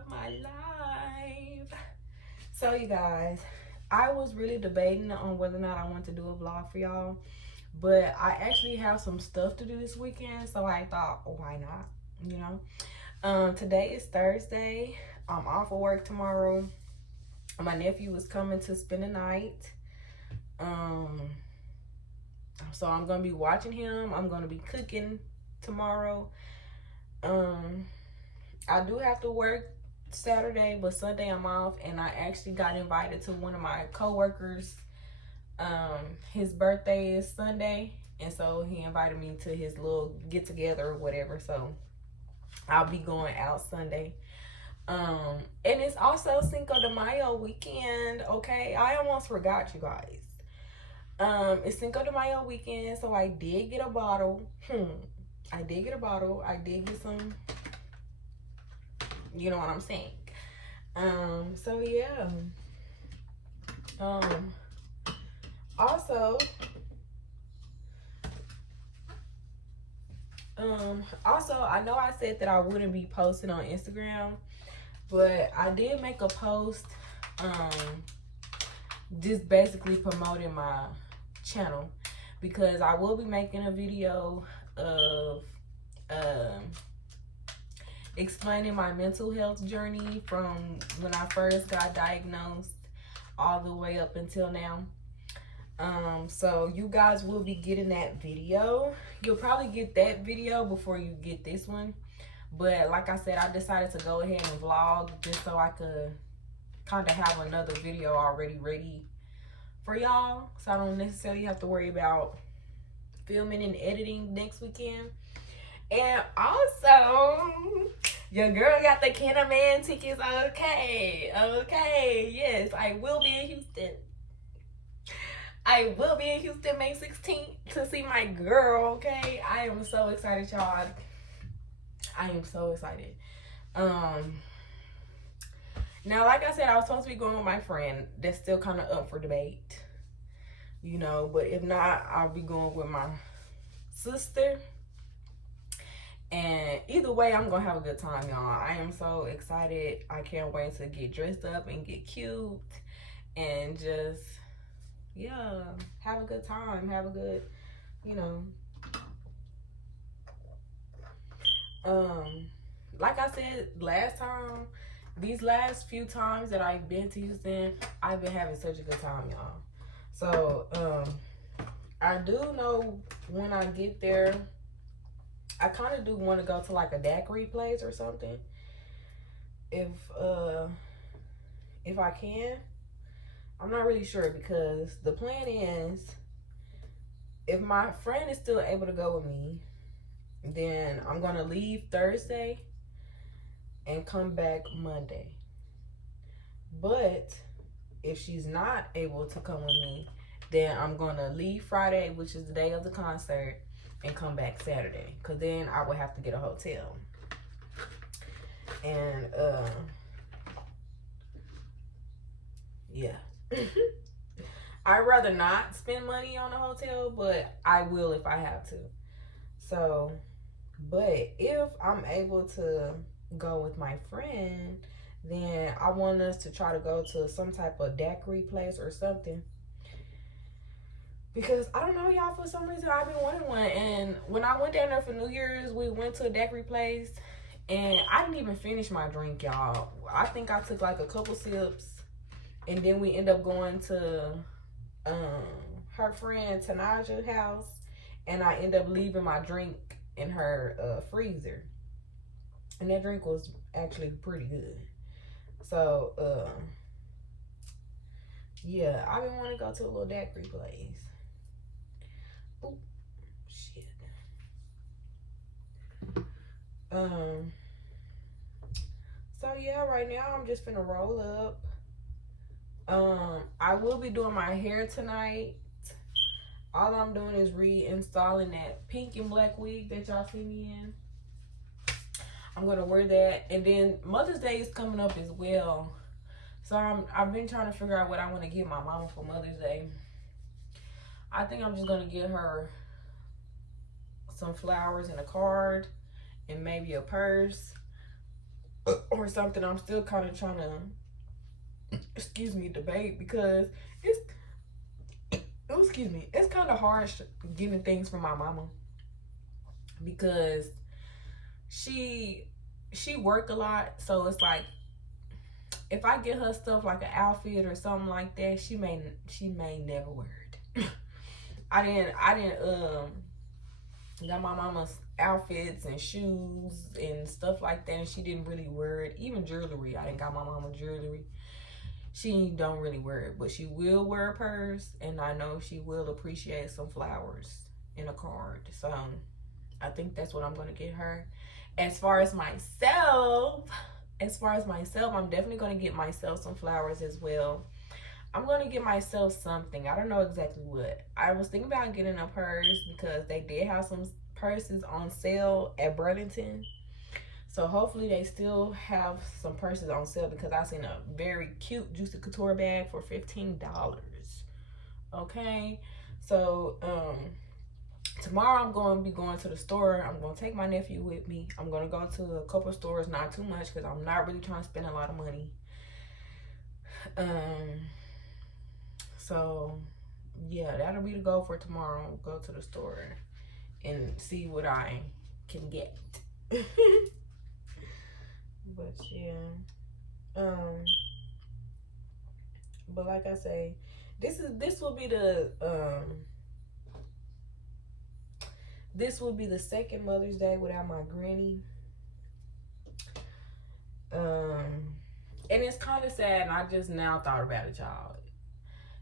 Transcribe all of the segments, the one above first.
of my life. So you guys, I was really debating on whether or not I want to do a vlog for y'all, but I actually have some stuff to do this weekend, so I thought, why not? You know, today is Thursday. I'm off of work tomorrow. My nephew is coming to spend the night. Um, so I'm gonna be watching him. I'm gonna be cooking tomorrow. Um, I do have to work Saturday, but Sunday I'm off, and I actually got invited to one of my coworkers. His birthday is Sunday, and so he invited me to his little get together or whatever. So I'll be going out Sunday. And it's also Cinco de Mayo weekend. Okay, I almost forgot, you guys. It's Cinco de Mayo weekend, so I did get a bottle. I did get a bottle. I did get some. You know what I'm saying? So yeah. Also, I know I said that I wouldn't be posting on Instagram, but I did make a post, just basically promoting my channel, because I will be making a video of, explaining my mental health journey from when I first got diagnosed all the way up until now. So you guys will be getting that video. You'll probably get that video before you get this one. But like I said, I decided to go ahead and vlog just so I could kind of have another video already ready for y'all. So I don't necessarily have to worry about filming and editing next weekend. And also, your girl got the Cameraman tickets. Okay. Yes, I will be in Houston. I will be in Houston May 16th to see my girl. Okay. I am so excited, y'all. I am so excited. Now, like I said, I was supposed to be going with my friend. That's still kind of up for debate. You know, but if not, I'll be going with my sister. And either way, I'm gonna have a good time, y'all. I am so excited. I can't wait to get dressed up and get cute and just, yeah, have a good time. Have a good, you know. Like I said last time, these last few times that I've been to Houston, I've been having such a good time, y'all. So, I do know when I get there, I kind of do want to go to like a daiquiri place or something. If I can. I'm not really sure, because the plan is, if my friend is still able to go with me, then I'm going to leave Thursday and come back Monday. But if she's not able to come with me, then I'm going to leave Friday, which is the day of the concert, and come back Saturday, because then I would have to get a hotel. And yeah. I'd rather not spend money on a hotel, but I will if I have to. So, but if I'm able to go with my friend, then I want us to try to go to some type of daiquiri place or something. Because I don't know, y'all, for some reason I've been wanting one. And when I went down there for New Year's, we went to a daiquiri place, and I didn't even finish my drink, y'all. I think I took like a couple sips, and then we end up going to her friend Tanaja's house, and I end up leaving my drink in her freezer. And that drink was actually pretty good. So yeah, I've been wanting to go to a little daiquiri place. Oh, shit. So yeah, right now I'm just finna roll up. I will be doing my hair tonight. All I'm doing is reinstalling that pink and black wig that y'all see me in. I'm gonna wear that, and then Mother's Day is coming up as well. So I've been trying to figure out what I want to give my mama for Mother's Day. I think I'm just gonna get her some flowers and a card and maybe a purse. or something. I'm still kind of trying to, debate, because it's, it's kind of hard getting things from my mama, because she work a lot. So it's like, if I get her stuff like an outfit or something like that, she may never wear it. I didn't got my mama's outfits and shoes and stuff like that, and she didn't really wear it. Even jewelry, I didn't got my mama jewelry. She don't really wear it, but she will wear a purse, and I know she will appreciate some flowers in a card. So I think that's what I'm gonna get her. As far as myself, I'm definitely gonna get myself some flowers as well. I'm gonna get myself something. I don't know exactly what. I was thinking about getting a purse, because they did have some purses on sale at Burlington. So hopefully they still have some purses on sale, because I seen a very cute Juicy Couture bag for $15. Okay, so tomorrow I'm going to be going to the store. I'm going to take my nephew with me. I'm going to go to a couple of stores, not too much, because I'm not really trying to spend a lot of money. So yeah, that'll be the goal for tomorrow. Go to the store and see what I can get. But yeah, but like I say, this will be the second Mother's Day without my granny. And it's kind of sad, and I just now thought about it, y'all.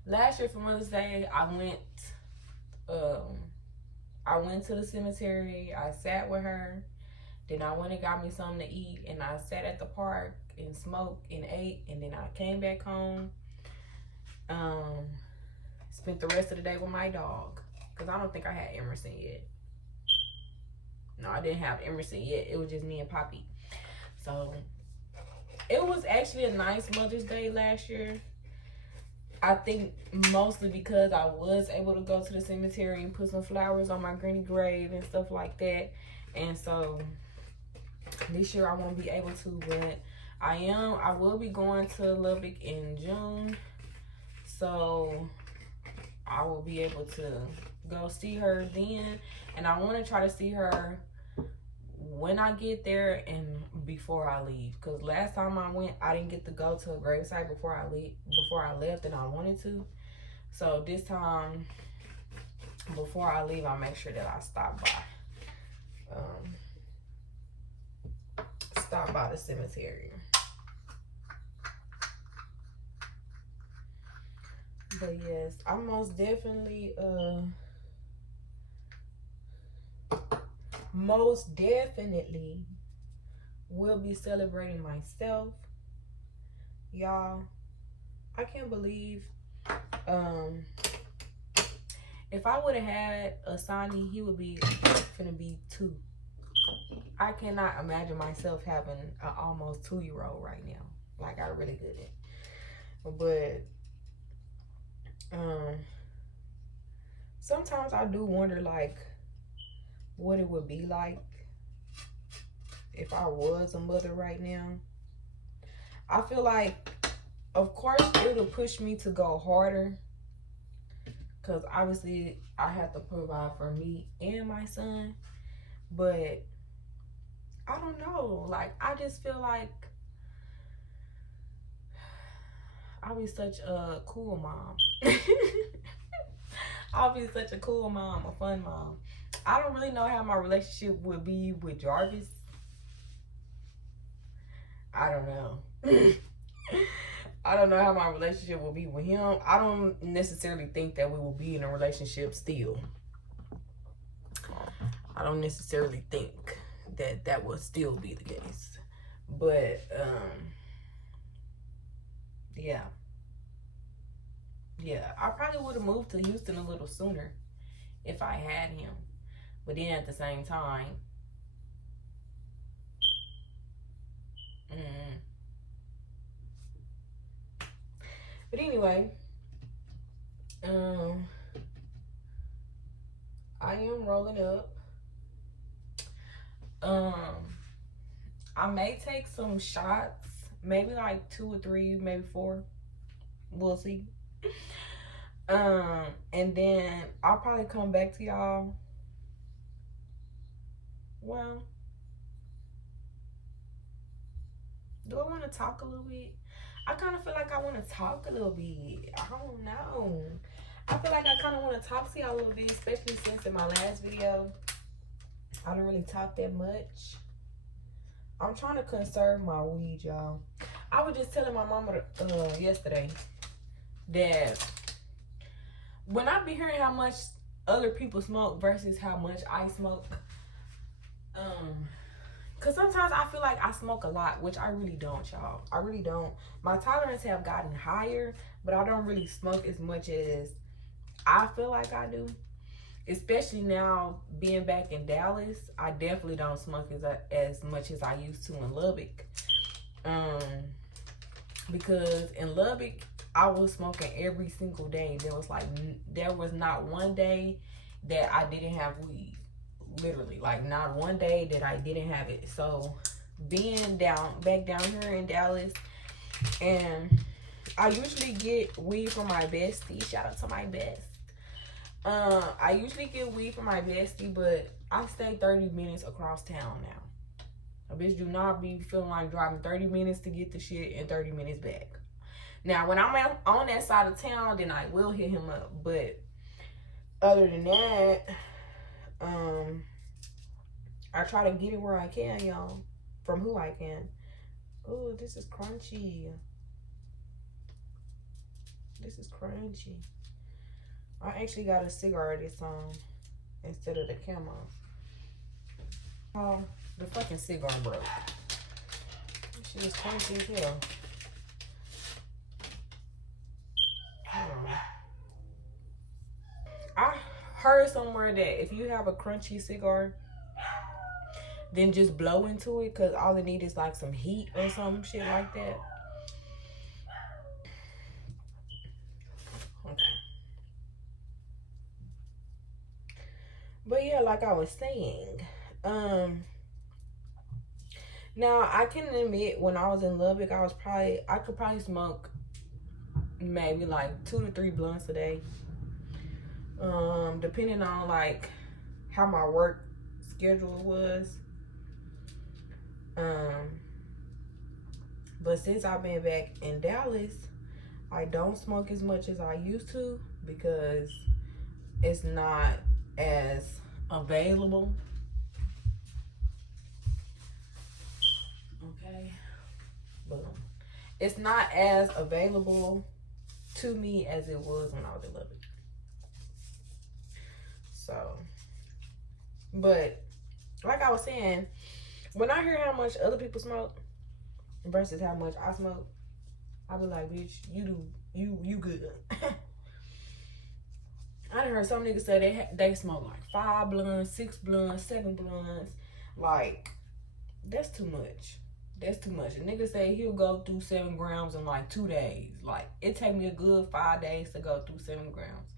Last year for Mother's Day, I went to the cemetery. I sat with her. Then I went and got me something to eat, and I sat at the park and smoked and ate, and then I came back home. Spent the rest of the day with my dog, because I don't think I had Emerson yet. No, I didn't have Emerson yet. It was just me and Poppy. So it was actually a nice Mother's Day last year. I think mostly because I was able to go to the cemetery and put some flowers on my granny grave and stuff like that. And so this year I won't be able to, but I will be going to Lubbock in June. So I will be able to go see her then. And I want to try to see her when I get there and before I leave, because last time I went, I didn't get to go to a gravesite before I left, and I wanted to. So this time, before I leave, I'll make sure that I stop by the cemetery. But yes, I most definitely will be celebrating myself, y'all. I can't believe if I would have had a Sonny, he would be gonna be 2. I cannot imagine myself having an almost 2-year-old right now. Like, I really couldn't. But sometimes I do wonder, like, what it would be like if I was a mother right now. I feel like, of course, it'll push me to go harder, because obviously I have to provide for me and my son. But I don't know. Like, I just feel like I'll be such a cool mom. I'll be such a cool mom, a fun mom. I don't really know how my relationship would be with Jarvis. I don't know. I don't know how my relationship will be with him. I don't necessarily think that we will be in a relationship still. I don't necessarily think that will still be the case. But yeah, I probably would have moved to Houston a little sooner if I had him. But then at the same time, but anyway, I am rolling up. I may take some shots, maybe like 2 or 3, maybe 4. We'll see. And then I'll probably come back to y'all. Well, do I want to talk a little bit? I kind of feel like I want to talk a little bit. I don't know. I feel like I kind of want to talk to y'all a little bit, especially since in my last video, I don't really talk that much. I'm trying to conserve my weed, y'all. I was just telling my mama yesterday that when I be hearing how much other people smoke versus how much I smoke, cause sometimes I feel like I smoke a lot, which I really don't, y'all. I really don't. My tolerance have gotten higher, but I don't really smoke as much as I feel like I do. Especially now being back in Dallas, I definitely don't smoke as much as I used to in Lubbock. Because in Lubbock, I was smoking every single day. There was not one day that I didn't have weed. Literally, like not one day that I didn't have it. So being back down here in Dallas, and I usually get weed from my bestie. Shout out to my best. I usually get weed from my bestie, but I stay 30 minutes across town now. A bitch do not be feeling like driving 30 minutes to get the shit and 30 minutes back. Now, when I'm on that side of town, then I will hit him up. But other than that, I try to get it where I can, y'all. From who I can. Oh, this is crunchy. This is crunchy. I actually got a cigar this time instead of the camo. Oh, the fucking cigar broke. This shit is crunchy as hell. I heard somewhere that if you have a crunchy cigar, then just blow into it, because all it needs is like some heat or some shit like that. Okay. But yeah, like I was saying, now I can admit when I was in Lubbock, I could probably smoke maybe like 2 to 3 blunts a day. Depending on like how my work schedule was. But since I've been back in Dallas, I don't smoke as much as I used to because it's not as available. Okay. But it's not as available to me as it was when I was in Lubbock. So, but like I was saying, when I hear how much other people smoke versus how much I smoke, I be like, bitch, you good. I done heard some niggas say they smoke like 5 blunts, 6 blunts, 7 blunts. Like, that's too much. That's too much. A nigga say he'll go through 7 grams in like 2 days. Like, it take me a good 5 days to go through 7 grams.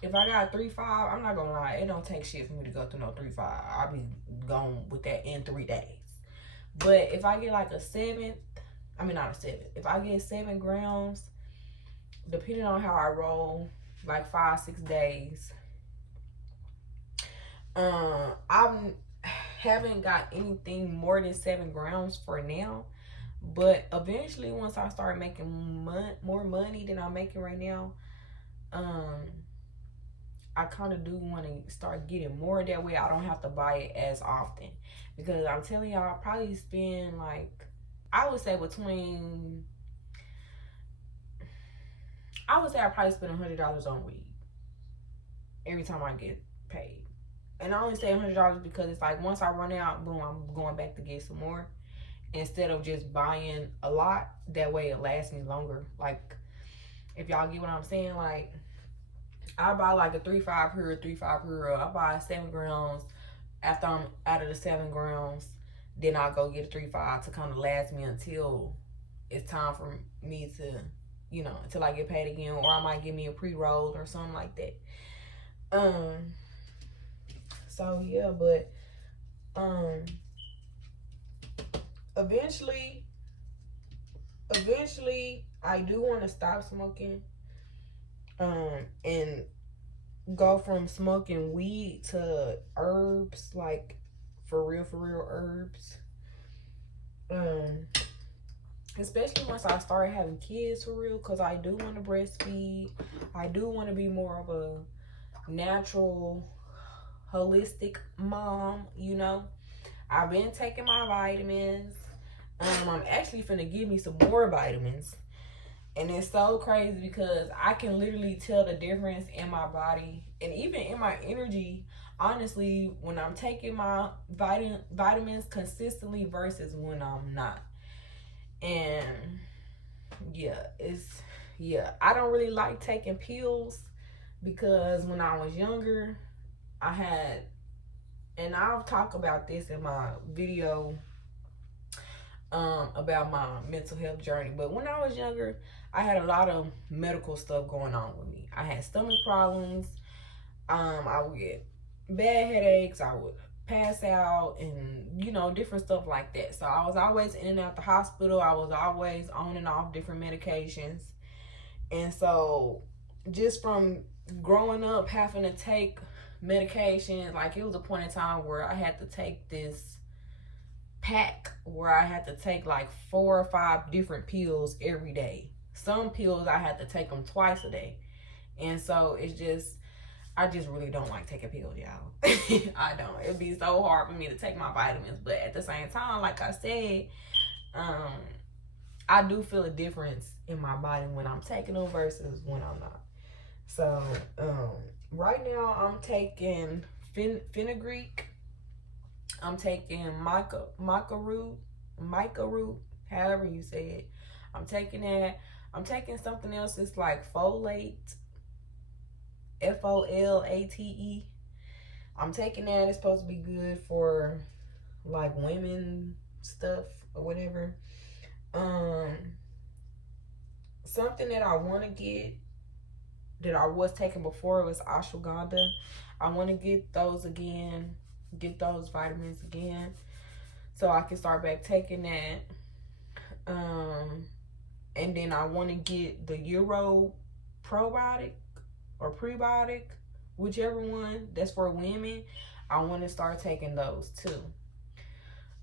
If I got 3-5, I'm not gonna lie, it don't take shit for me to go through no 3-5. I'll be gone with that in 3 days. But if I get like a 7, I mean not a 7. If I get 7 grams, depending on how I roll, like 5-6 days. I haven't got anything more than 7 grams for now. But eventually, once I start making more money than I'm making right now, I kind of do want to start getting more that way. I don't have to buy it as often. Because I'm telling y'all, I probably spend like, I would say I probably spend $100 on weed every time I get paid. And I only say $100 because it's like once I run out, boom, I'm going back to get some more. Instead of just buying a lot, that way it lasts me longer. Like, if y'all get what I'm saying, like, I buy like a 3-5 here, 3-5 here. I buy 7 grams. After I'm out of the 7 grams, then I'll go get a 3-5 to kind of last me until it's time for me to, you know, until I get paid again, or I might give me a pre-roll or something like that. So yeah, but eventually, I do want to stop smoking, and go from smoking weed to herbs, like for real herbs. Um, Especially once I start having kids for real, because I do want to breastfeed. I do want to be more of a natural, holistic mom, you know. I've been taking my vitamins. I'm actually finna give me some more vitamins. And it's so crazy because I can literally tell the difference in my body and even in my energy, honestly, when I'm taking my vitamins consistently versus when I'm not. And I don't really like taking pills because when I was younger, I had, and I'll talk about this in my video about my mental health journey. But when I was younger, I had a lot of medical stuff going on with me. I had stomach problems. I would get bad headaches. I would pass out, and different stuff like that. So I was always in and out the hospital. I was always on and off different medications. And so just from growing up having to take medication, like it was a point in time where I had to take this pack where I had to take like 4 or 5 different pills every day. Some pills I had to take them twice a day. And so I just really don't like taking pills, y'all. I don't. It'd be so hard for me to take my vitamins. But at the same time, like I said, I do feel a difference in my body when I'm taking them versus when I'm not. So, right now I'm taking fenugreek. I'm taking maca root, however you say it. I'm taking that. I'm taking something else. It's like folate, FOLATE. I'm taking that. It's supposed to be good for like women stuff or whatever. Something that I want to get that I was taking before was ashwagandha. I want to get those again, get those vitamins again, so I can start back taking that. And then I want to get the Euro probiotic or prebiotic, whichever one that's for women. I want to start taking those too.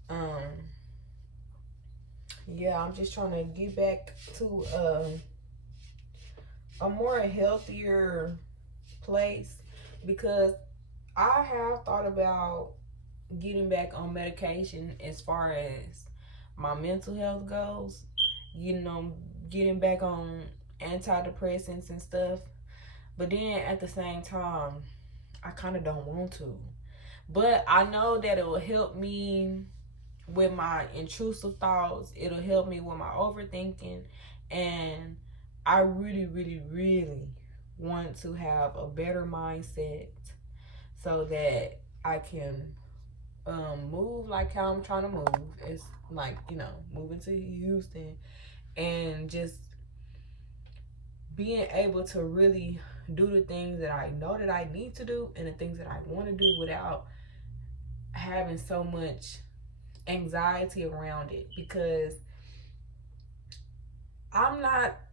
I'm just trying to get back to a more healthier place because I have thought about getting back on medication as far as my mental health goes. Getting back on antidepressants and stuff. But then at the same time, I kind of don't want to. But I know that it will help me with my intrusive thoughts. It'll help me with my overthinking. And I really, really, really want to have a better mindset so that I can move like how I'm trying to move. It's like, moving to Houston and just being able to really do the things that I know that I need to do and the things that I want to do without having so much anxiety around it. Because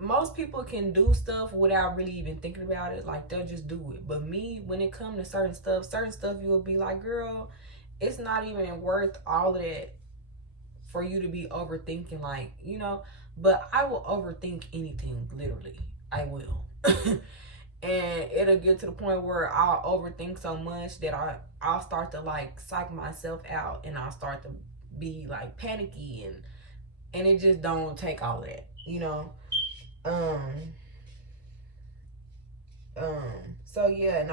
most people can do stuff without really even thinking about it. Like, they'll just do it. But me, when it comes to certain stuff, you will be like, girl, it's not even worth all of that for you to be overthinking, like, but I will overthink anything, literally. I will. And it'll get to the point where I'll overthink so much that I'll start to like psych myself out, and I'll start to be like panicky, and it just don't take all that, so yeah, and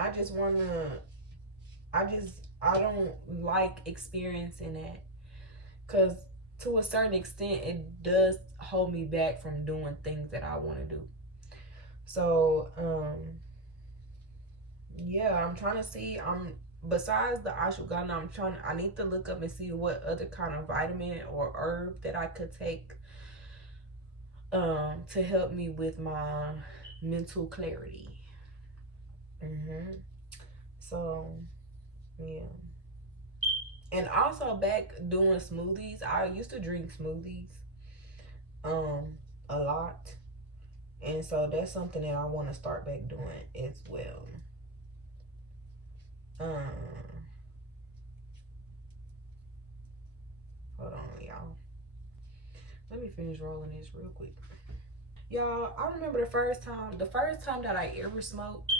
I don't like experiencing that, because to a certain extent it does hold me back from doing things that I want to do. So I'm trying to see, besides the ashwagandha, I need to look up and see what other kind of vitamin or herb that I could take to help me with my mental clarity. So yeah. And also back doing smoothies. I used to drink smoothies a lot. And so that's something that I want to start back doing as well. Um Hold on, y'all. Let me finish rolling this real quick. Y'all, I remember the first time that I ever smoked.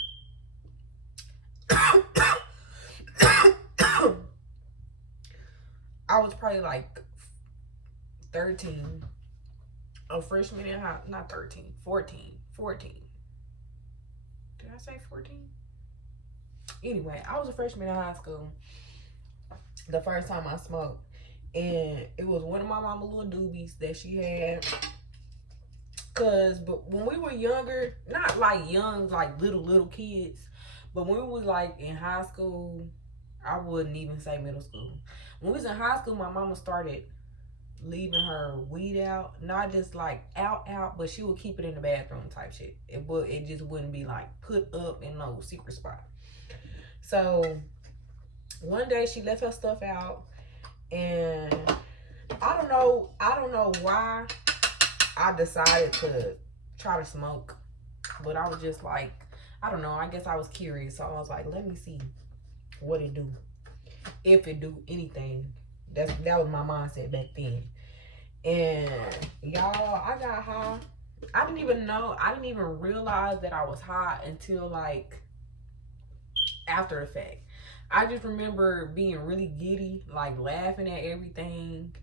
I was probably like 13. A freshman in high, not 13, 14. 14. Did I say 14? Anyway, I was a freshman in high school the first time I smoked. And it was one of my mama little doobies that she had. But when we were younger, not like young, like little kids, but when we was like in high school, I wouldn't even say middle school. When we was in high school, my mama started leaving her weed out, not just like out, but she would keep it in the bathroom type shit. It just wouldn't be like put up in no secret spot. So one day she left her stuff out, and I don't know why I decided to try to smoke, but I was just like, I don't know, I guess I was curious, so I was like, let me see what it do, if it do anything. That was my mindset back then. And y'all, I got high. I didn't even realize that I was high until like after the fact. I just remember being really giddy, like laughing at everything,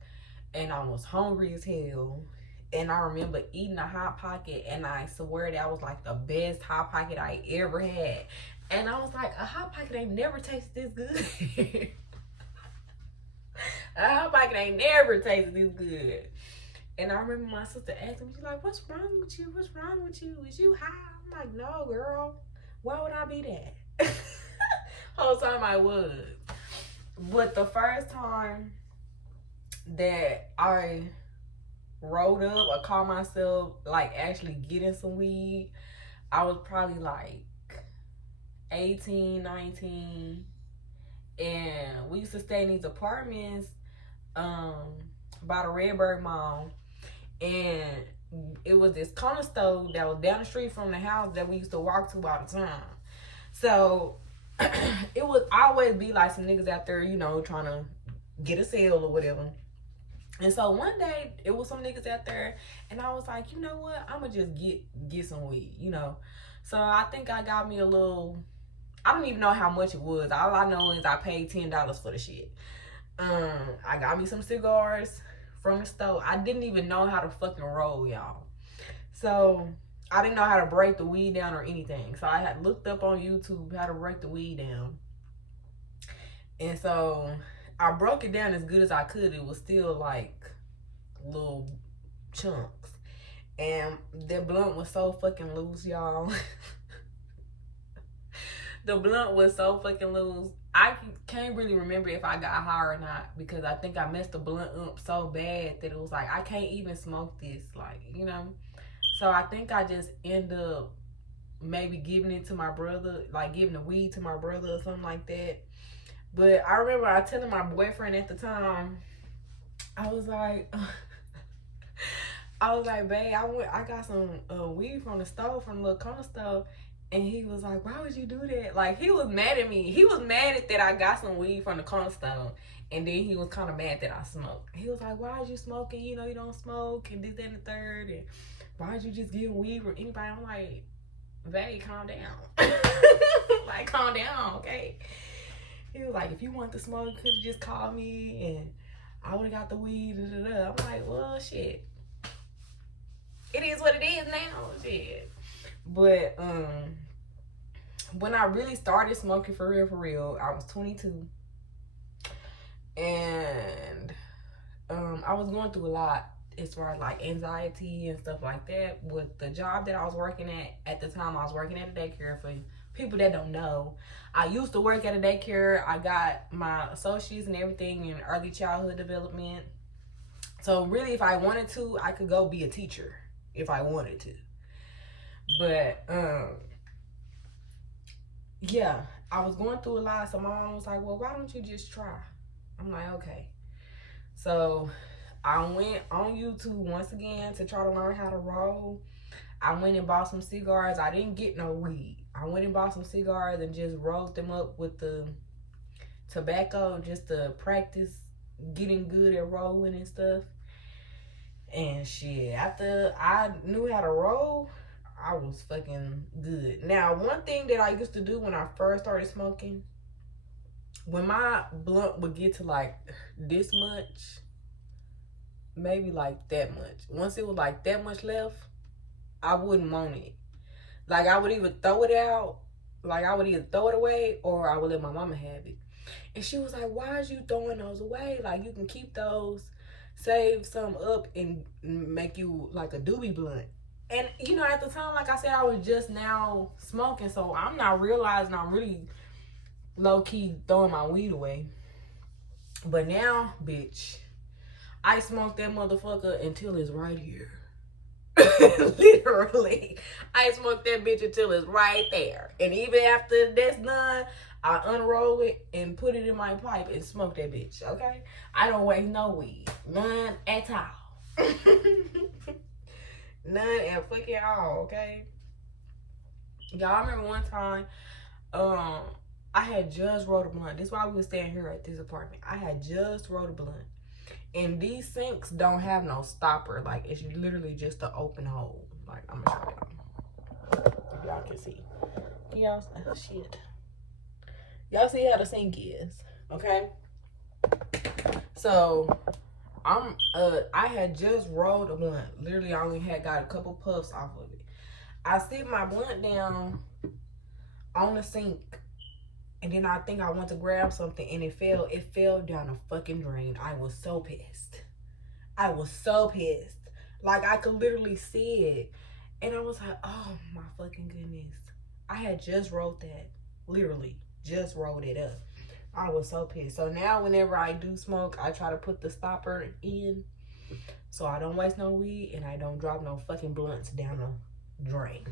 and I was hungry as hell. And I remember eating a Hot Pocket, and I swear that was like the best Hot Pocket I ever had. And I was like, a Hot Pocket ain't never tasted this good. A Hot Pocket ain't never tasted this good. And I remember my sister asking me, she's like, what's wrong with you? What's wrong with you? Is you high? I'm like, no, girl. Why would I be that? Whole time I was. But the first time that I rolled up or caught myself like actually getting some weed, I was probably like 18, 19. And we used to stay in these apartments by the Redbird Mall. And it was this corner store that was down the street from the house that we used to walk to all the time. So it would always be like some niggas out there, trying to get a sale or whatever. And so one day it was some niggas out there, and I was like, you know what? I'ma just get some weed, So I think I got me a little. I don't even know how much it was. All I know is I paid $10 for the shit. I got me some cigars from the store. I didn't even know how to fucking roll, y'all. So I didn't know how to break the weed down or anything. So I had looked up on YouTube how to break the weed down. And so I broke it down as good as I could. It was still like little chunks. And the blunt was so fucking loose, y'all. The blunt was so fucking loose. I can't really remember if I got high or not, because I think I messed the blunt up so bad that it was like, I can't even smoke this, like, So I think I just end up maybe giving it to my brother, like giving the weed to my brother or something like that. But I remember I telling my boyfriend at the time, I was like, babe, I got some weed from the store, from the little corner store. And he was like, why would you do that? Like, he was mad at me. He was mad at that I got some weed from the corner store. And then he was kind of mad that I smoked. He was like, why is you smoking? You don't smoke, and this, that, and the third. And why would you just give weed from anybody? I'm like, babe, calm down. Like, calm down, okay? He was like, if you want to smoke, you could have just called me, and I would have got the weed. Da, da, da. I'm like, well, shit. It is what it is now. Shit. But when I really started smoking for real, I was 22. And I was going through a lot as far as like anxiety and stuff like that. With the job that I was working at the time, I was working at a daycare. For people that don't know, I used to work at a daycare. I got my associates and everything in early childhood development. So really, if I wanted to, I could go be a teacher if I wanted to. But yeah, I was going through a lot. So my mom was like, well, why don't you just try? I'm like, okay. So I went on YouTube once again to try to learn how to roll. I went and bought some cigars. I didn't get no weed. I went and bought some cigars and just rolled them up with the tobacco just to practice getting good at rolling and stuff. And shit, after I knew how to roll, I was fucking good. Now, one thing that I used to do when I first started smoking, when my blunt would get to like this much, maybe like that much. Once it was like that much left, I wouldn't want it. Like I would either throw it out, like I would either throw it away, or I would let my mama have it. And she was like, "Why is you throwing those away? Like you can keep those, save some up, and make you like a doobie blunt." And you know, at the time, like I said, I was just now smoking, so I'm not realizing I'm really low key throwing my weed away. But now, bitch, I smoke that motherfucker until it's right here. Literally, I smoke that bitch until it's right there. And even after that's done, I unroll it and put it in my pipe and smoke that bitch. Okay, I don't waste no weed, none at all. None at fucking all. Okay, y'all. I remember one time, I had just rolled a blunt. This is why we were staying here at this apartment. I had just rolled a blunt. And these sinks don't have no stopper. Like, it's literally just an open hole. Like, I'm gonna show y'all. If y'all can see. Y'all, shit. Y'all see how the sink is, okay? So, I had just rolled a blunt. Literally, I only had got a couple puffs off of it. I sit my blunt down on the sink. And then I think I went to grab something and it fell down a fucking drain. I was so pissed. I was so pissed. Like I could literally see it. And I was like, oh my fucking goodness. I had just rolled that. Literally. Just rolled it up. I was so pissed. So now whenever I do smoke, I try to put the stopper in so I don't waste no weed and I don't drop no fucking blunts down the drain.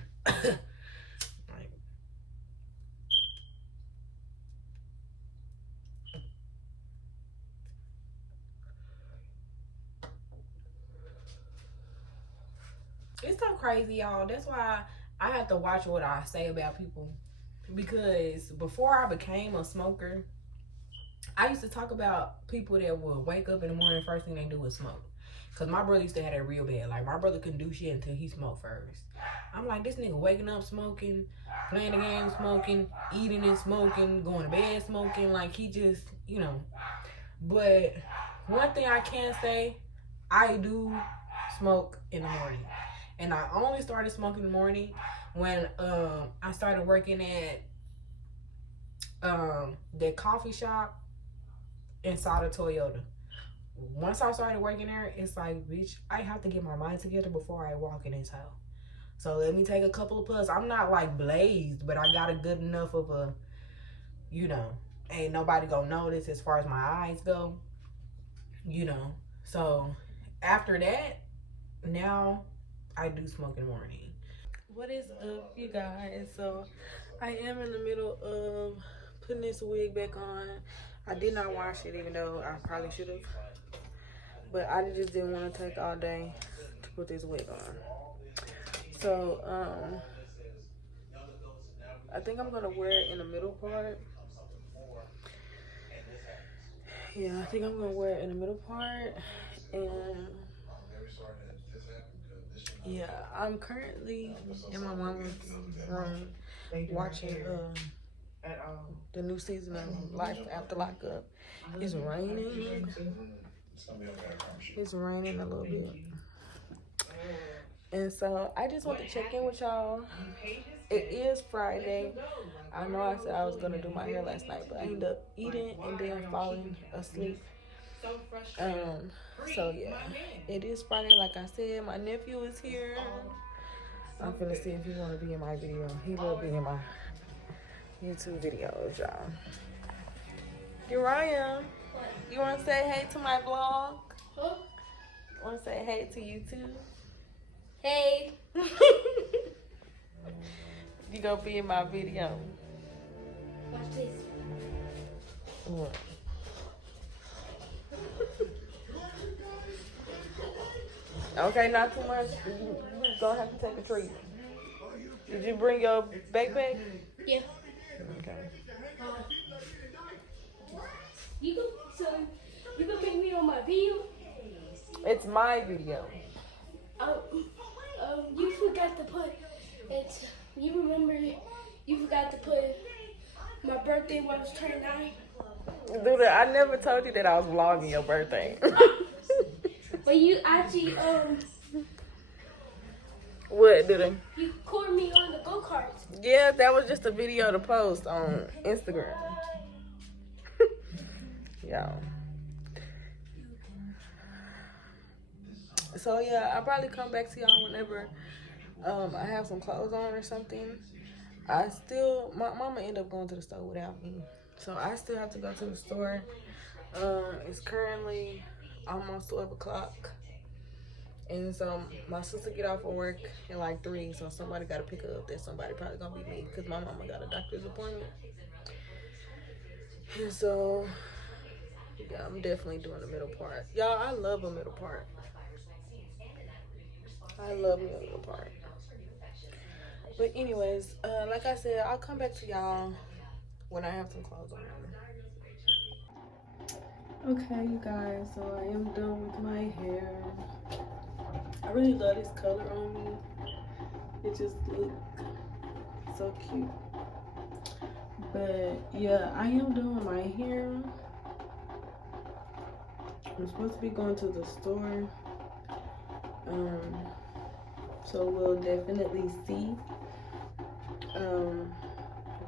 It's so crazy, y'all. That's why I have to watch what I say about people. Because before I became a smoker, I used to talk about people that would wake up in the morning, first thing they do is smoke. Because my brother used to have that real bad. Like, my brother couldn't do shit until he smoked first. I'm like, this nigga waking up smoking, playing the game smoking, eating and smoking, going to bed smoking. Like, he just, you know. But one thing I can say, I do smoke in the morning. And I only started smoking in the morning when I started working at that coffee shop inside of Toyota. Once I started working there, it's like, bitch, I have to get my mind together before I walk in this house. So let me take a couple of puffs. I'm not like blazed, but I got a good enough of a, you know, ain't nobody gonna notice as far as my eyes go, you know. So after that, now I do smoke in the morning. What is up, you guys? So I am in the middle of putting this wig back on. I did not wash it, even though I probably should have. But I just didn't want to take all day to put this wig on. So, I think I'm gonna wear it in the middle part. Yeah, I think I'm gonna wear it in the middle part. And yeah, I'm currently in my mama's room watching the new season of Life After Lockup. It's raining. It's raining a little bit. And so I just want to check in with y'all. It is Friday. I know I said I was gonna do my hair last night, but I ended up eating and then falling asleep. So yeah, it is Friday. Like I said, my nephew is here. I'm finna see if he wanna be in my video. He will be in my YouTube videos, y'all. Uriah, you wanna say hey to my vlog? Huh? Wanna say hey to YouTube? Hey. You gonna be in my video. Watch this. What? Okay, not too much. You gonna have to take a treat. Did you bring your backpack? Yeah. Okay. You go, so you gonna make me on my video? It's my video. Um, you forgot to put it. You remember? You forgot to put my birthday when I was turning 9. Dude, I never told you that I was vlogging your birthday. But you actually What, dude? you caught me on the go karts. Yeah, that was just a video to post on Instagram. Yeah. So yeah, I'll probably come back to y'all whenever I have some clothes on or something. My mama ended up going to the store without me. So I still have to go to the store. It's currently almost 12 o'clock. And so my sister get off of work at like 3. So somebody got to pick her up. That somebody probably going to be me because my mama got a doctor's appointment. And so, yeah, I'm definitely doing the middle part. Y'all, I love a middle part. I love me a middle part. But anyways, like I said, I'll come back to y'all when I have some clothes on. Okay, you guys, so I am done with my hair. I really love this color on me. It just looks so cute. But yeah, I am doing my hair. I'm supposed to be going to the store. So we'll definitely see.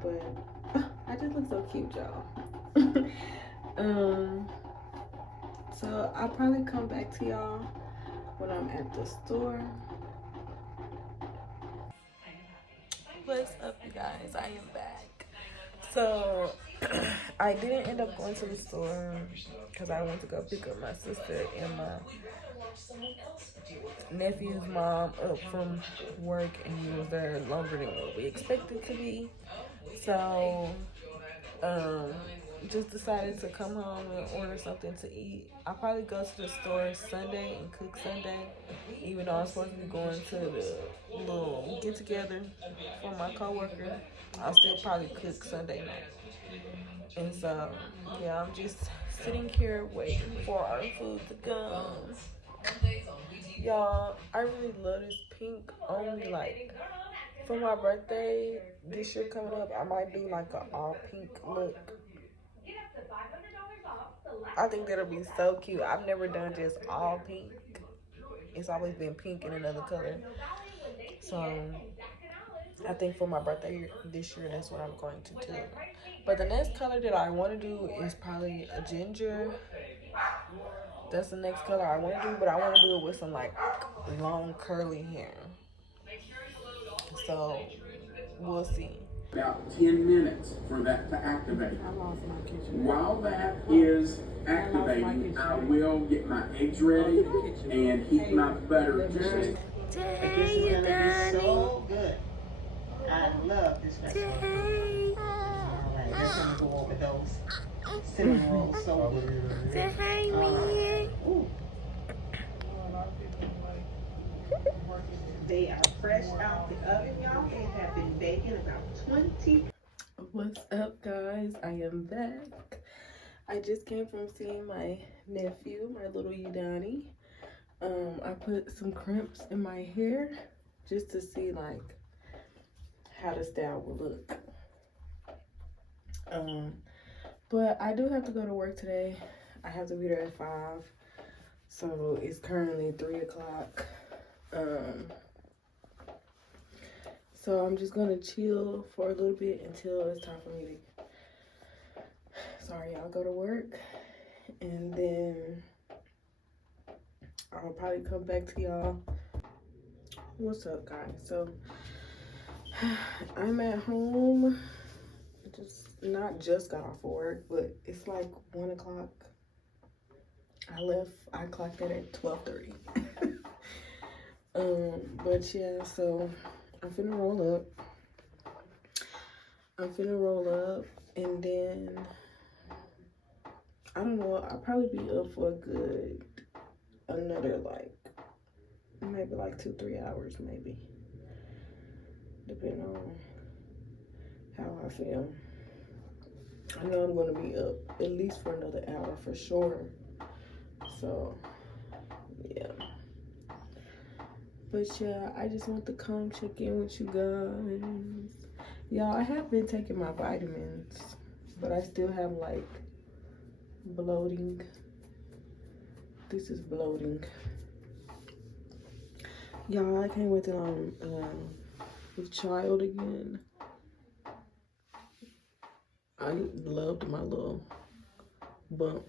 But I just look so cute, y'all. So I'll probably come back to y'all when I'm at the store. What's up, you guys? I am back. So I didn't end up going to the store because I went to go pick up my sister and my nephew's mom up from work, and he was there longer than what we expected to be. So just decided to come home and order something to eat. I'll probably go to the store Sunday and cook Sunday, even though I'm supposed to be going to the little get together for my coworker. I'll still probably cook Sunday night. And so, yeah, I'm just sitting here waiting for our food to come. Y'all, I really love this pink on me. Like, for my birthday this year coming up, I might do like an all pink look. I think that'll be so cute. I've never done just all pink. It's always been pink in another color. So I think for my birthday this year, that's what I'm going to do. But the next color that I want to do is probably a ginger. That's the next color I want to do, but I want to do it with some like long curly hair. So we'll see. About 10 minutes for that to activate. I lost my kitchen. While that is activating, I will get my eggs ready and heat my butter. Hey, you done so good. I love this restaurant. Hey. Alright, we're gonna go over those cinnamon rolls. So good. Say hey, man. Ooh. They are fresh out the oven, y'all. They have been baking about 20. What's up, guys? I am back. I just came from seeing my nephew, my little Udani. I put some crimps in my hair just to see like how the style will look. But I do have to go to work today. I have to be there at 5. So it's currently 3 o'clock. So I'm just gonna chill for a little bit until it's time for me to, I'll go to work, and then I'll probably come back to y'all. What's up, guys? So I'm at home. Just got off of work, but it's like 1 o'clock. I clocked in at 12:30. But yeah, so I'm finna roll up. And then I don't know, I'll probably be up for another like maybe like 2-3 hours, maybe, depending on how I feel. I know I'm gonna be up at least for another hour for sure. So yeah. But yeah, I just want to come check in with you guys. Y'all, I have been taking my vitamins, but I still have like bloating. This is bloating. Y'all, I can't wait till I'm with child again. I loved my little bump.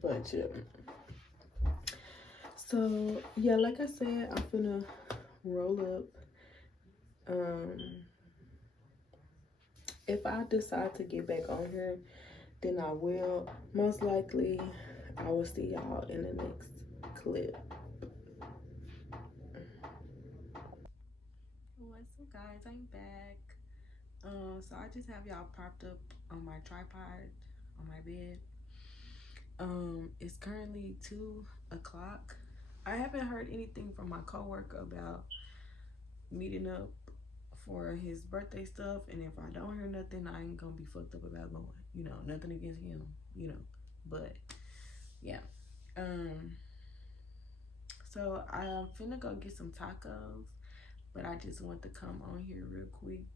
But yeah. So yeah, like I said, I'm finna roll up. If I decide to get back on here, then I will. Most likely, I will see y'all in the next clip. What's up, guys? I'm back. So I just have y'all propped up on my tripod on my bed. It's currently 2 o'clock. I haven't heard anything from my coworker about meeting up for his birthday stuff, and if I don't hear nothing, I ain't gonna be fucked up about going. You know, nothing against him, you know. But yeah. So I'm finna go get some tacos, but I just want to come on here real quick.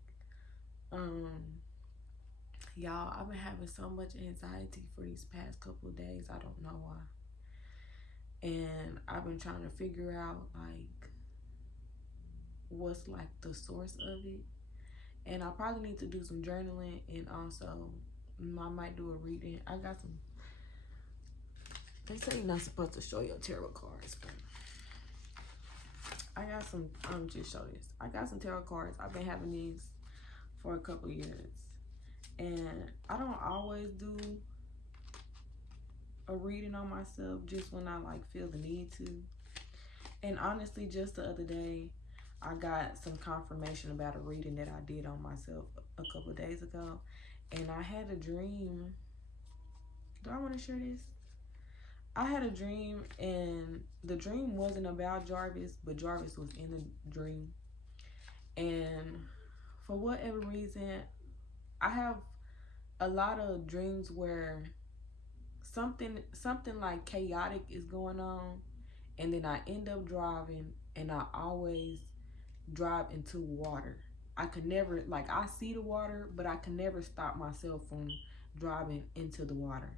Y'all, I've been having so much anxiety for these past couple of days. I don't know why. And I've been trying to figure out like what's like the source of it. And I probably need to do some journaling, and also I might do a reading. I got some, they say you're not supposed to show your tarot cards, but I got some, just show this. I got some tarot cards. I've been having these for a couple years. And I don't always do a reading on myself, just when I like feel the need to. And honestly, just the other day, I got some confirmation about a reading that I did on myself a couple of days ago. And I had a dream. Do I want to share this? I had a dream, and the dream wasn't about Jarvis, but Jarvis was in the dream. And for whatever reason, I have a lot of dreams where something like chaotic is going on, and then I end up driving, and I always drive into water. I could never, like, I see the water, but I can never stop myself from driving into the water.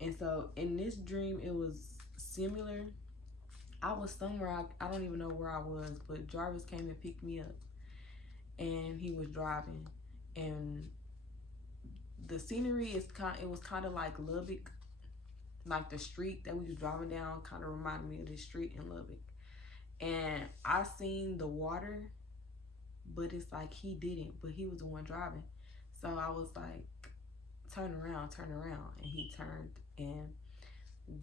And so in this dream, it was similar. I was somewhere, I don't even know where I was, but Jarvis came and picked me up, and he was driving, and the scenery it was kind of like Lubbock, like the street that we was driving down kind of reminded me of this street in Lubbock. And I seen the water, but it's like he didn't, but he was the one driving. So I was like, turn around, and he turned, and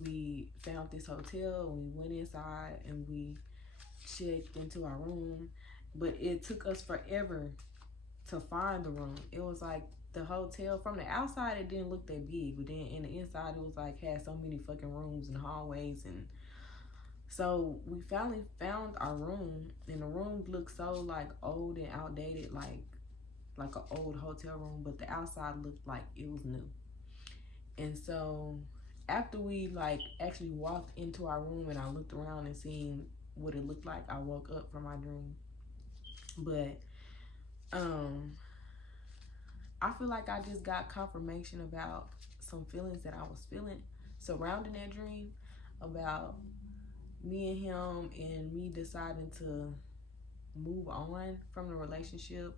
we found this hotel, and we went inside, and we checked into our room, but it took us forever to find the room. It was like the hotel, from the outside it didn't look that big, but then in the inside it was like had so many fucking rooms and hallways. And so we finally found our room, and the room looked so like old and outdated, like an old hotel room, but the outside looked like it was new. And so after we like actually walked into our room and I looked around and seen what it looked like, I woke up from my dream. But I feel like I just got confirmation about some feelings that I was feeling surrounding that dream, about me and him, and me deciding to move on from the relationship,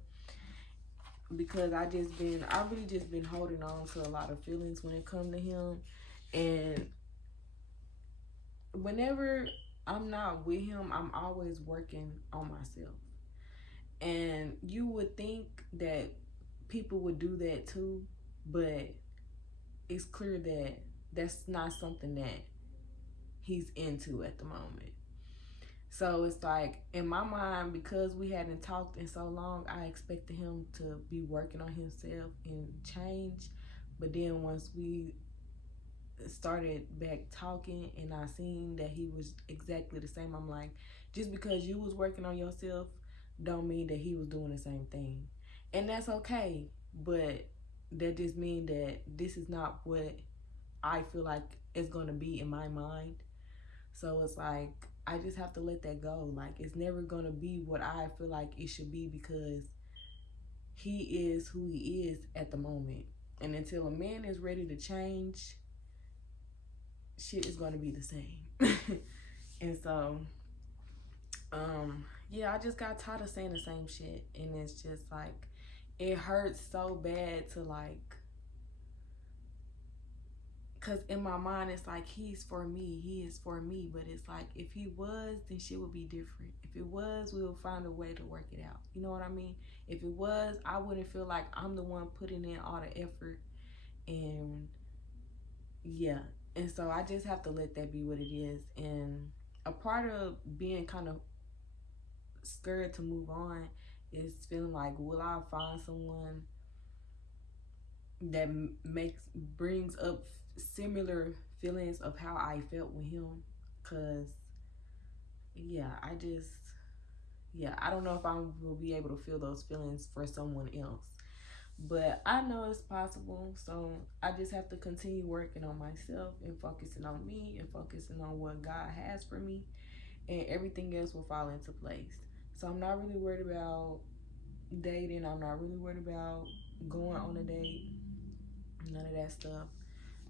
because I really just been holding on to a lot of feelings when it comes to him. And whenever I'm not with him, I'm always working on myself. And you would think that people would do that too, but it's clear that that's not something that he's into at the moment. So it's like, in my mind, because we hadn't talked in so long, I expected him to be working on himself and change. But then once we started back talking and I seen that he was exactly the same, I'm like, just because you was working on yourself don't mean that he was doing the same thing. And that's okay, but that just means that this is not what I feel like it's gonna be in my mind. So it's like I just have to let that go. Like it's never gonna be what I feel like it should be because he is who he is at the moment. And until a man is ready to change, shit is gonna be the same. And so, yeah, I just got tired of saying the same shit. And it's just like it hurts so bad to like, cause in my mind it's like he's for me, he is for me, but it's like if he was, then shit would be different. If it was, we would find a way to work it out. You know what I mean? If it was, I wouldn't feel like I'm the one putting in all the effort, and yeah. And so I just have to let that be what it is. And a part of being kind of scared to move on is feeling like, will I find someone that brings up similar feelings of how I felt with him? Cause yeah, I don't know if I will be able to feel those feelings for someone else, but I know it's possible. So I just have to continue working on myself and focusing on me and focusing on what God has for me, and everything else will fall into place. So I'm not really worried about dating. I'm not really worried about going on a date. None of that stuff.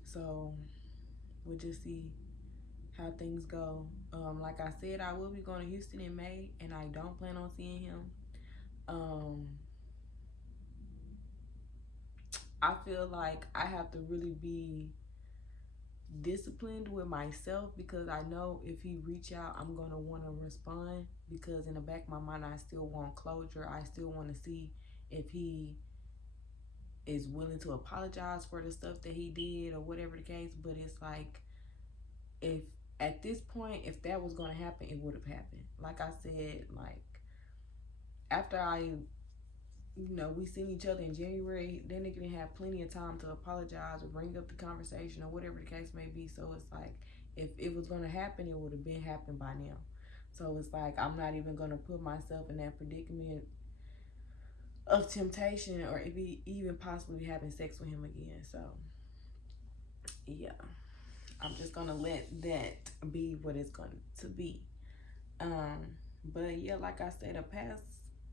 So we'll just see how things go. Like I said, I will be going to Houston in May, and I don't plan on seeing him. I feel like I have to really be disciplined with myself because I know if he reach out, I'm gonna want to respond, because in the back of my mind I still want closure. I still want to see if he is willing to apologize for the stuff that he did or whatever the case. But it's like, if at this point, if that was gonna happen, it would have happened. Like I said, like after we seen each other in January, that nigga didn't have plenty of time to apologize or bring up the conversation or whatever the case may be. So it's like, if it was gonna happen, it would have been happened by now. So it's like, I'm not even gonna put myself in that predicament of temptation or even possibly having sex with him again. So yeah, I'm just gonna let that be what it's going to be. But yeah, like I said, the past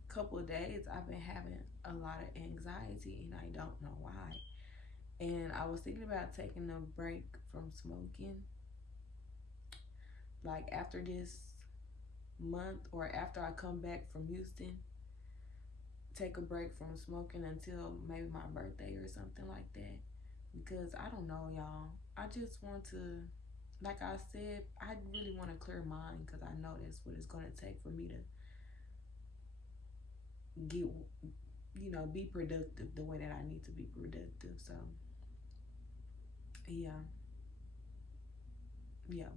couple of days I've been having a lot of anxiety and I don't know why. And I was thinking about taking a break from smoking, like after this month or after I come back from Houston, take a break from smoking until maybe my birthday or something like that. Because I don't know, y'all. I just want to, like I said, I really want to clear mind, because I know that's what it's going to take for me to get, be productive the way that I need to be productive. So yeah,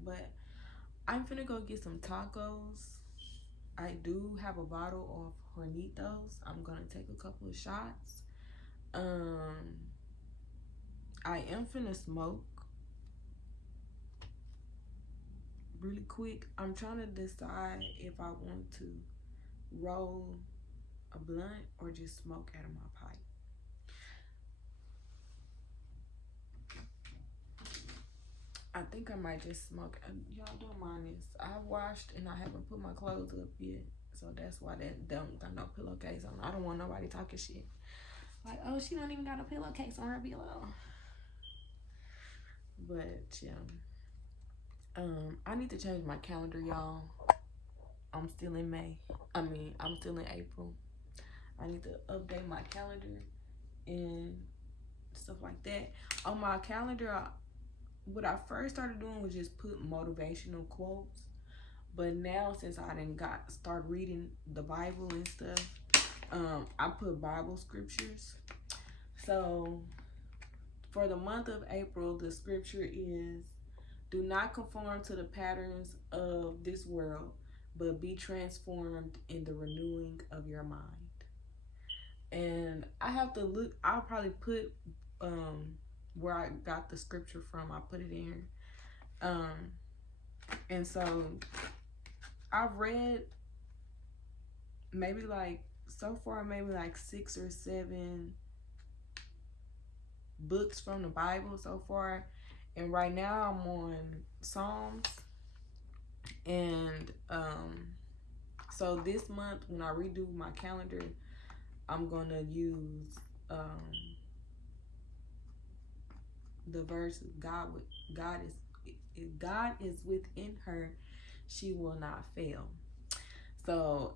but I'm finna go get some tacos. I do have a bottle of Hornitos. I'm gonna take a couple of shots. I am finna smoke really quick. I'm trying to decide if I want to roll a blunt or just smoke out of my pipe. I think I might just smoke. Y'all don't mind this. I washed and I haven't put my clothes up yet. So that's why that don't got no pillowcase on. I don't want nobody talking shit. Like, oh, she don't even got a pillowcase on her pillow. But yeah. I need to change my calendar, y'all. I'm still in May. I'm still in April. I need to update my calendar and stuff like that. On my calendar, what I first started doing was just put motivational quotes. But now, since I start reading the Bible and stuff, I put Bible scriptures. So for the month of April, the scripture is, do not conform to the patterns of this world, but be transformed in the renewing of your mind. And I have to look, I'll probably put where I got the scripture from. I put it in here. And so I've read maybe like, so far, maybe like 6 or 7 books from the Bible so far. And right now I'm on Psalms. And so this month when I redo my calendar, I'm gonna use the verse, God is within her, she will not fail. So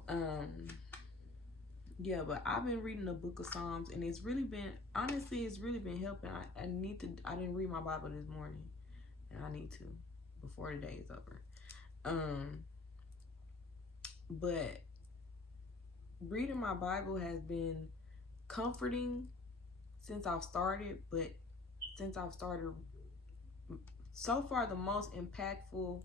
yeah, but I've been reading the book of Psalms, and it's really been helping. I didn't read my Bible this morning, and I need to before the day is over. But reading my Bible has been comforting since I've started, so far the most impactful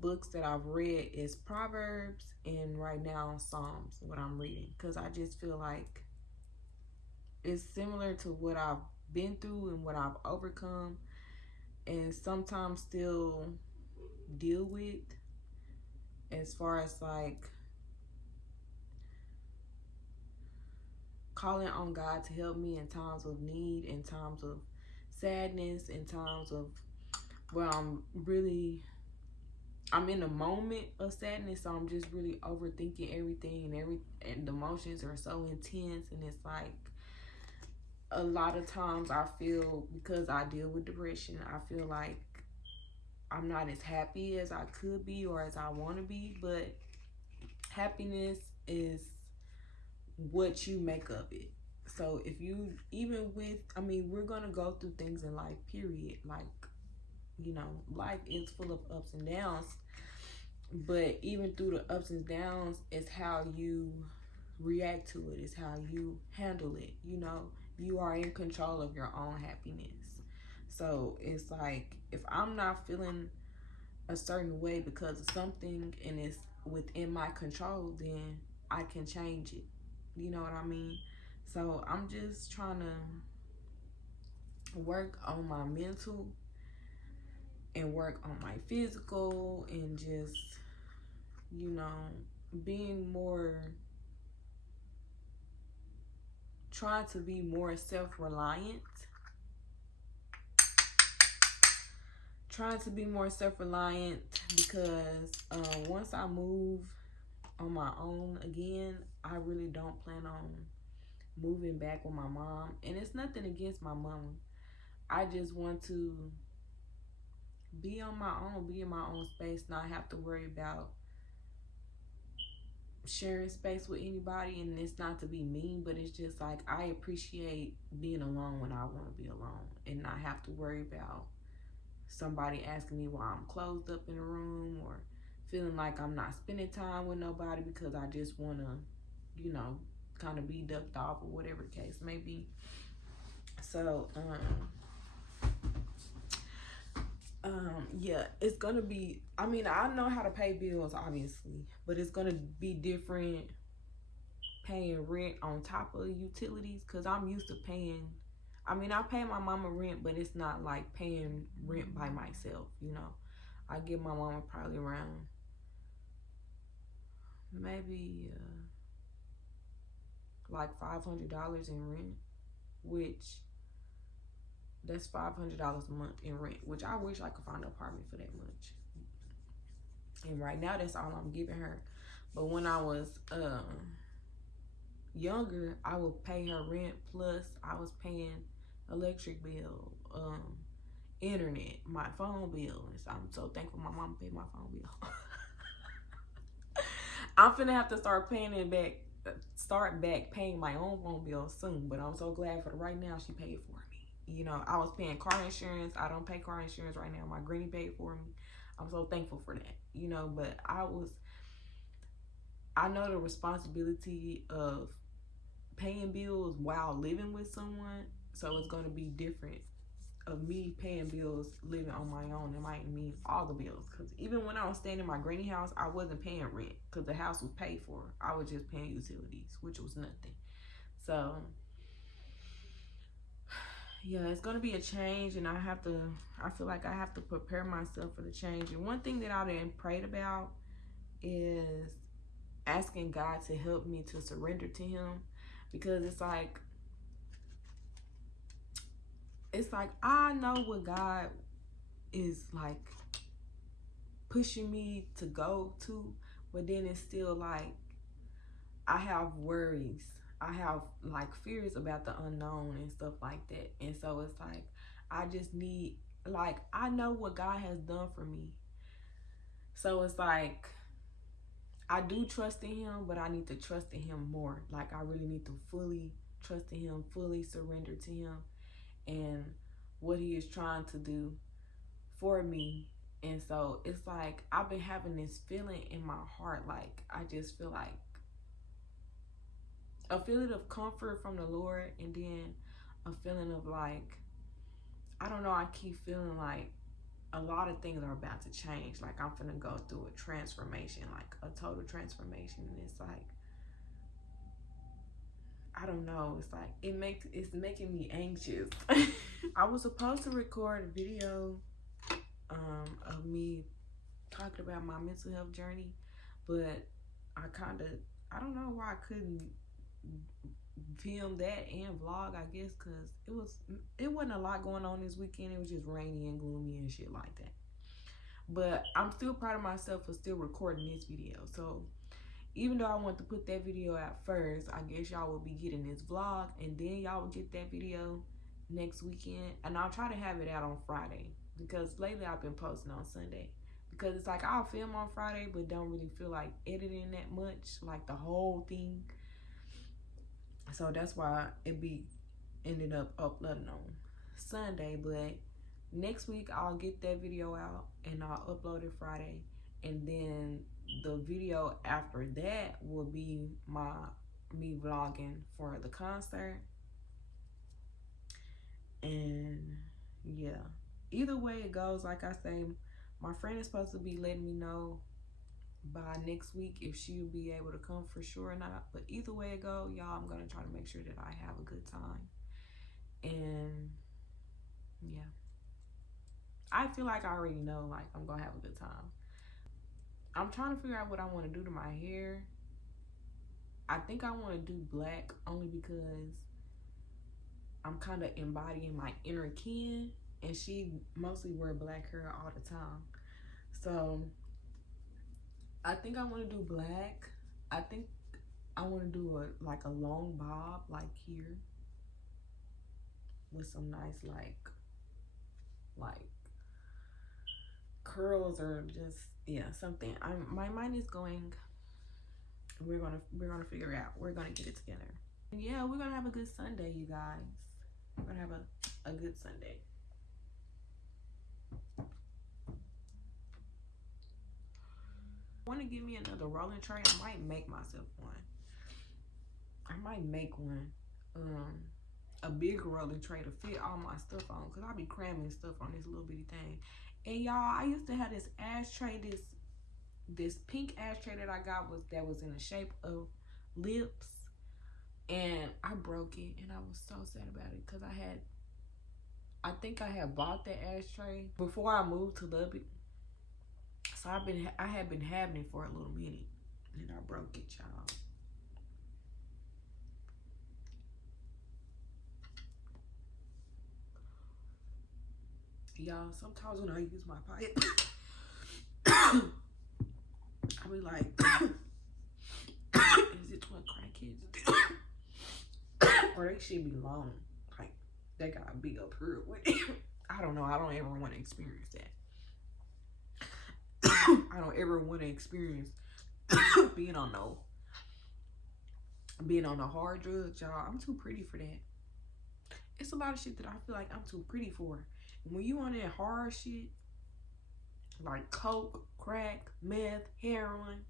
books that I've read is Proverbs, and right now Psalms, what I'm reading, because I just feel like it's similar to what I've been through and what I've overcome, and sometimes still deal with, as far as like calling on God to help me in times of need, in times of sadness, in times of where I'm in a moment of sadness, so I'm just really overthinking everything, and the emotions are so intense, and it's like a lot of times I feel, because I deal with depression, I feel like I'm not as happy as I could be or as I want to be, but happiness is what you make of it. So if you, we're gonna go through things in life, period. Like, life is full of ups and downs, but even through the ups and downs, it's how you react to it, it's how you handle it. You are in control of your own happiness. So it's like, if I'm not feeling a certain way because of something and it's within my control, then I can change it. You know what I mean? So I'm just trying to work on my mental and work on my physical, and just, being more, trying to be more self-reliant. Because once I move on my own again, I really don't plan on moving back with my mom. And it's nothing against my mom. I just want to be on my own, be in my own space, not have to worry about sharing space with anybody. And it's not to be mean, but it's just like, I appreciate being alone when I want to be alone, and not have to worry about somebody asking me why I'm closed up in a room, or feeling like I'm not spending time with nobody because I just want to, kind of be ducked off, or whatever the case may be. So, yeah, it's gonna be, I know how to pay bills, obviously, but it's gonna be different paying rent on top of utilities, because I'm used to paying, I pay my mama rent, but it's not like paying rent by myself, I give my mama probably around maybe like $500 in rent, which that's $500 a month in rent, which I wish I could find an apartment for that much. And right now, that's all I'm giving her. But when I was younger, I would pay her rent, plus I was paying electric bill, internet, my phone bill. And so I'm so thankful my mom paid my phone bill. I'm finna have to start paying my own phone bill soon, but I'm so glad for right now she paid for me. I was paying car insurance. I don't pay car insurance right now. My granny paid for me. I'm so thankful for that, but I know the responsibility of paying bills while living with someone, so it's going to be different of me paying bills living on my own. It might mean all the bills, because even when I was staying in my granny house, I wasn't paying rent because the house was paid for. I was just paying utilities, which was nothing. So yeah, it's gonna be a change, and I feel like I have to prepare myself for the change. And one thing that I done prayed about is asking God to help me to surrender to him, because it's like I know what God is like pushing me to go to, but then it's still like I have worries. I have like fears about the unknown and stuff like that. And so it's like I just need, like, I know what God has done for me. So it's like I do trust in him, but I need to trust in him more. Like, I really need to fully trust in him, fully surrender to him and what he is trying to do for me. And so it's like I've been having this feeling in my heart, like I just feel like a feeling of comfort from the Lord, and then a feeling of like, I don't know, I keep feeling like a lot of things are about to change. Like I'm finna go through a transformation, like a total transformation. And it's like, I don't know, it's like it's making me anxious. I was supposed to record a video of me talking about my mental health journey, but I don't know why I couldn't film that and vlog, I guess, because it wasn't a lot going on this weekend. It was just rainy and gloomy and shit like that. But I'm still proud of myself for still recording this video. So even though I want to put that video out first, I guess y'all will be getting this vlog, and then y'all will get that video next weekend. And I'll try to have it out on Friday, because lately I've been posting on Sunday. Because it's like I'll film on Friday, but don't really feel like editing that much, like the whole thing. So that's why it be ended up uploading on Sunday. But next week I'll get that video out and I'll upload it Friday. And then the video after that will be me vlogging for the concert. And yeah, either way it goes, like I say, my friend is supposed to be letting me know by next week if she'll be able to come for sure or not. But either way it go, y'all, I'm gonna try to make sure that I have a good time. And yeah, I feel like I already know, like, I'm gonna have a good time. I'm trying to figure out what I want to do to my hair. I think I want to do black only because I'm kind of embodying my inner Ken, and she mostly wear black hair all the time. So I think I want to do black. I think I want to do a long bob, like here, with some nice like curls, or just, yeah, something. My mind is going. We're gonna figure it out. We're gonna get it together. And yeah, we're gonna have a good Sunday, you guys. We're gonna have a good Sunday. Want to give me another rolling tray? I might make myself one. I might make one, a bigger rolling tray to fit all my stuff on, because I'll be cramming stuff on this little bitty thing. And y'all, I used to have this ashtray, this pink ashtray that I got that was in the shape of lips, and I broke it, and I was so sad about it, because I think I had bought that ashtray before I moved to Lubbock. So I had been having it for a little minute, and I broke it, y'all. Y'all, sometimes when I use my pipe, I be like, is it what crackheads do? Or they should be long. Like, they gotta be up here with it. I don't know. I don't ever want to experience that. I don't ever want to experience being on the hard drugs, y'all. I'm too pretty for that. It's a lot of shit that I feel like I'm too pretty for. When you on that hard shit, like coke, crack, meth, heroin,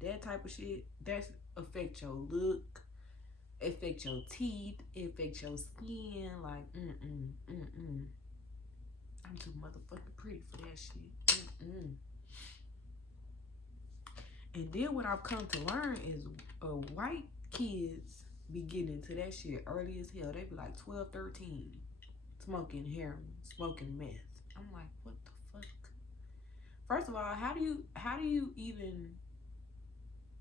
that type of shit, that affect your look, affect your teeth, affect your skin. Like, I'm too motherfucking pretty for that shit. And then what I've come to learn is white kids be getting into that shit early as hell. They be like 12, 13. smoking heroin, smoking meth. I'm like, what the fuck? First of all, how do you even,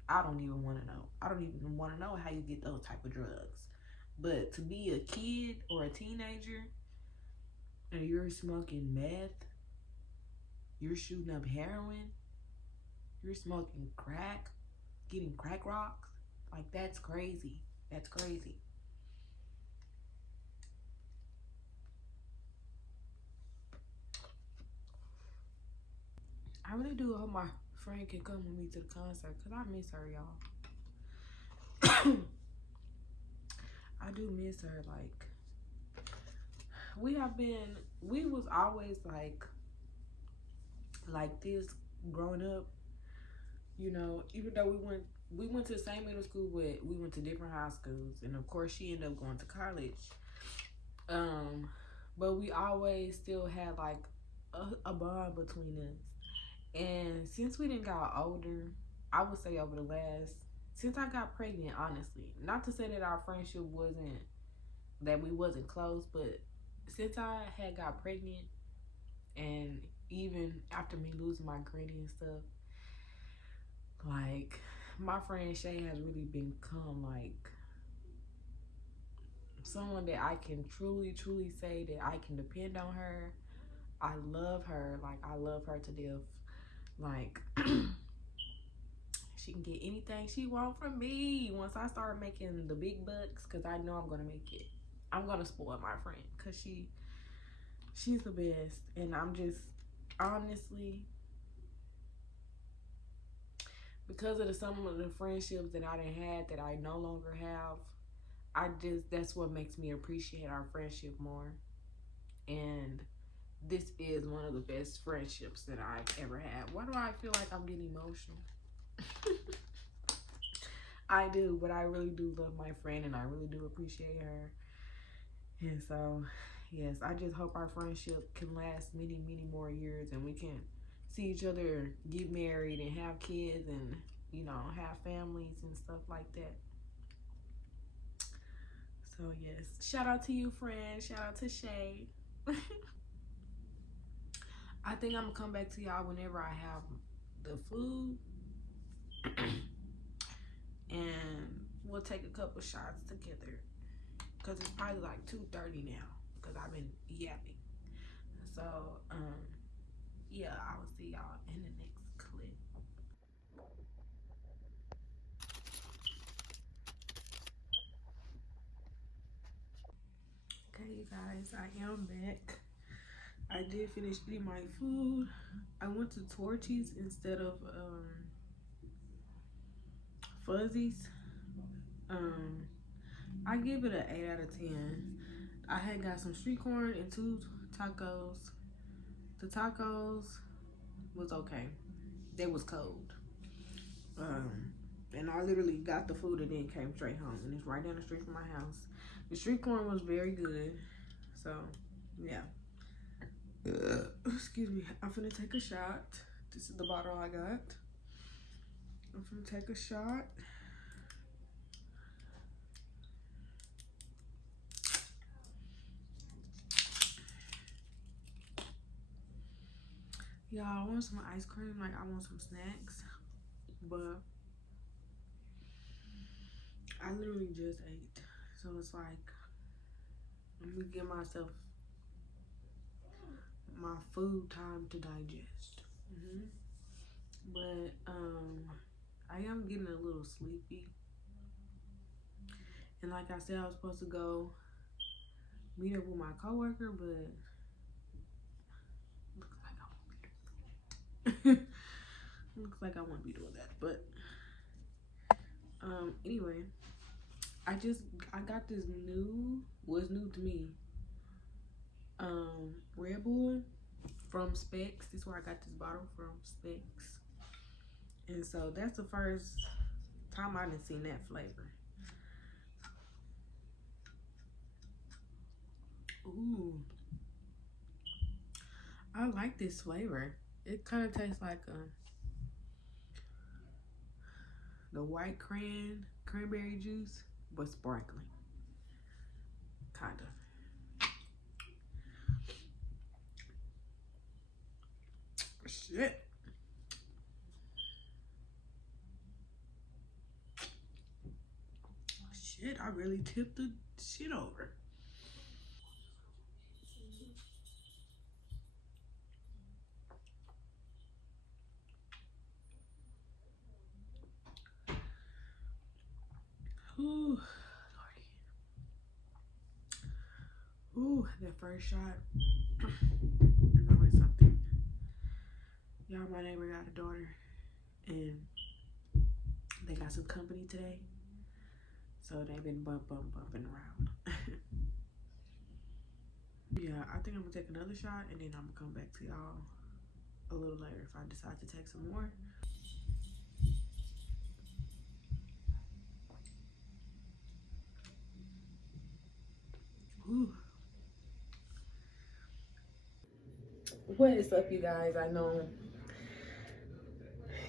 I don't even want to know. I don't even want to know how you get those type of drugs. But to be a kid or a teenager and you're smoking meth, you're shooting up heroin, you're smoking crack, getting crack rocks, like that's crazy. That's crazy. I really do hope my friend can come with me to the concert because I miss her, y'all. I do miss her. Like, we was always like this growing up, you know, even though we went to the same middle school, but we went to different high schools. And of course she ended up going to college. But we always still had like a bond between us. And since we didn't got older, I would say over the last, since I got pregnant, honestly, not to say that our friendship wasn't, that we wasn't close, but since I had got pregnant and even after me losing my granny and stuff, like my friend Shay has really become like someone that I can truly say that I can depend on her. I love her. Like, I love her to death. Like, she can get anything she wants from me once I start making the big bucks, because I know I'm gonna make it. I'm gonna spoil my friend because she's the best. And I'm just, honestly, because of some of the friendships that I done had that I no longer have, that's what makes me appreciate our friendship more. And this is one of the best friendships that I've ever had. Why do I feel like I'm getting emotional? I do, but I really do love my friend and I really do appreciate her. And so, yes, I just hope our friendship can last many more years and we can see each other get married and have kids and, you know, have families and stuff like that. So, yes, shout out to you, friend. Shout out to Shay. I think I'm gonna come back to y'all whenever I have the food. And we'll take a couple shots together. Because it's probably like 2:30 now. Because I've been yapping. So, yeah, I will see y'all in the next clip. Okay, you guys, I am back. I did finish eating my food. I went to Torchy's instead of Fuzzies. I give it an 8 out of 10. I had got some street corn and 2 tacos. The tacos was okay. They was cold. And I literally got the food and then came straight home. And it's right down the street from my house. The street corn was very good. So, yeah. Excuse me. I'm finna take a shot. This is the bottle I got. I'm finna take a shot. Y'all, I want some ice cream. Like, I want some snacks. But I literally just ate. So it's like, let me give myself my food time to digest. But I am getting a little sleepy. And like I said, I was supposed to go meet up with my coworker, but looks like I won't be doing that. Looks like I won't be doing that. But anyway, I got this new, what's new to me, Red Bull from Specs. This is where I got this bottle from, Specs. And so that's the first time I done seen that flavor. Ooh, I like this flavor. It kind of tastes like the white cranberry juice, but sparkling, kind of. shit. Shit, I really tipped the shit over. Ooh, ooh, that first shot is always something. Y'all, my neighbor got a daughter, and they got some company today, so they've been bumping around. Yeah, I think I'm gonna take another shot, and then I'm gonna come back to y'all a little later if I decide to take some more. Ooh. What is up, you guys? I know,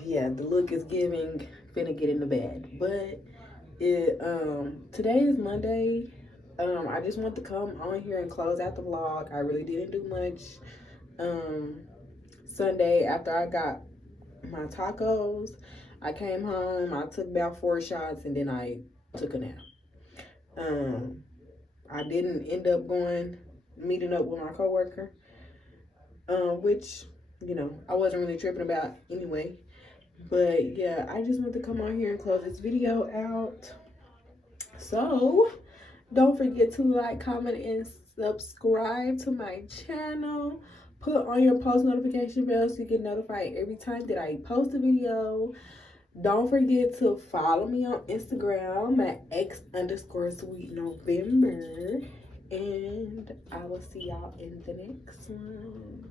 yeah, the look is giving finna get in the bed, but today is Monday. I just want to come on here and close out the vlog. I really didn't do much. Sunday, after I got my tacos, I came home, I took about 4 shots, and then I took a nap. I didn't end up meeting up with my coworker, which, you know, I wasn't really tripping about anyway. But yeah, I just want to come on here and close this video out. So don't forget to like, comment, and subscribe to my channel. Put on your post notification bell so you get notified every time that I post a video. Don't forget to follow me on Instagram at x_sweetnovember. And I will see y'all in the next one.